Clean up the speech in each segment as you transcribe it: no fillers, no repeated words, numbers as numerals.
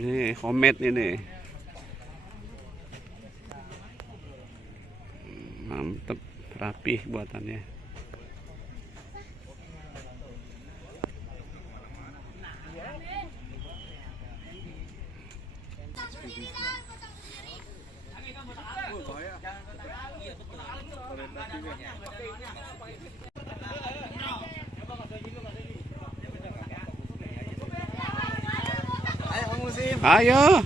Ini homemade ini. Mantep, rapih buatannya. Ayo.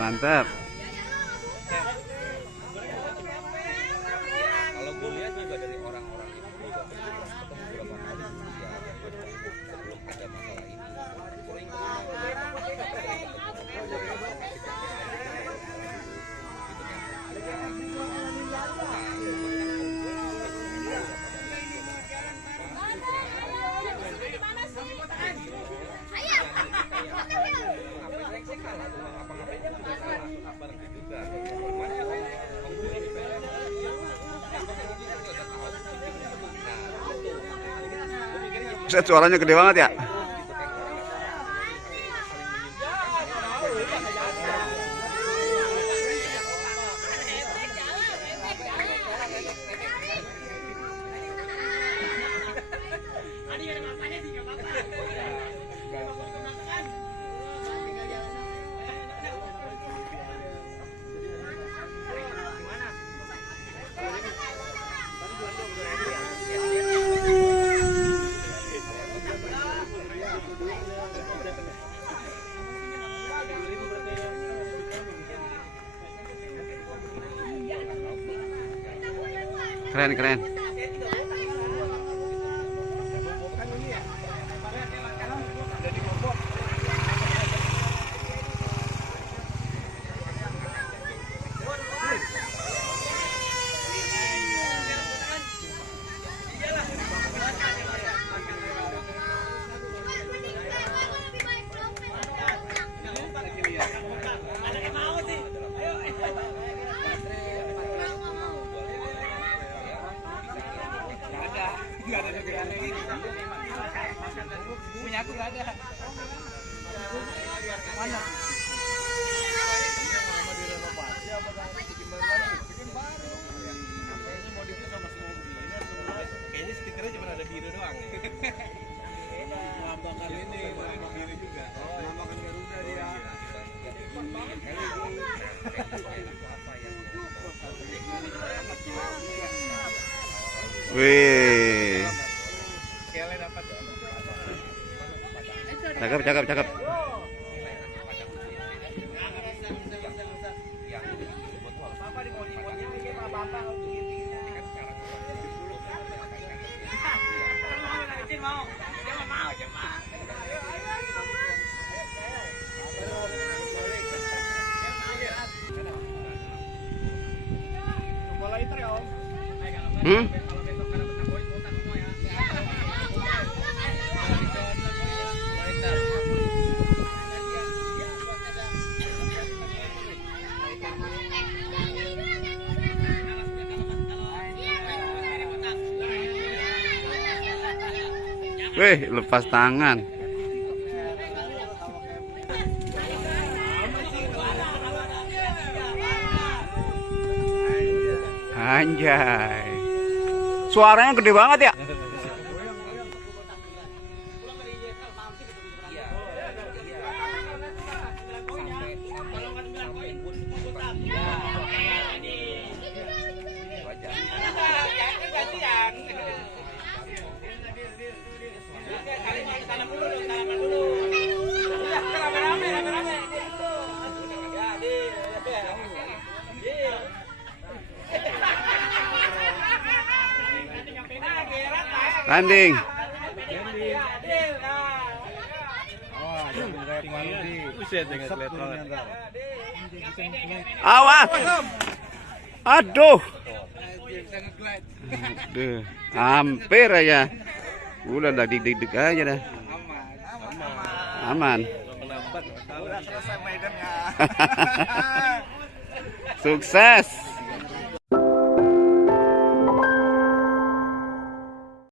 Mantap. Kalau gue lihat juga dari orang-orang itu juga ketemu beberapa kali sebelum ada masalah ini. Set, suaranya gede banget ya. Keren, keren. Punya aku nggak ada. Mana? Kayaknya stikernya cuma ada biru doang. Melambangkan ini, melambangkan biru juga. Melambangkan Garuda dia. Wih. Cakep, cakep, cakep. Hmm? Wih, lepas tangan. Anjay. Suaranya gede banget ya. Landing. Awas. Aduh. Aduh, hampir aja. Udah dik-dik aja dah. Aman. Udah selesai mainnya. Sukses.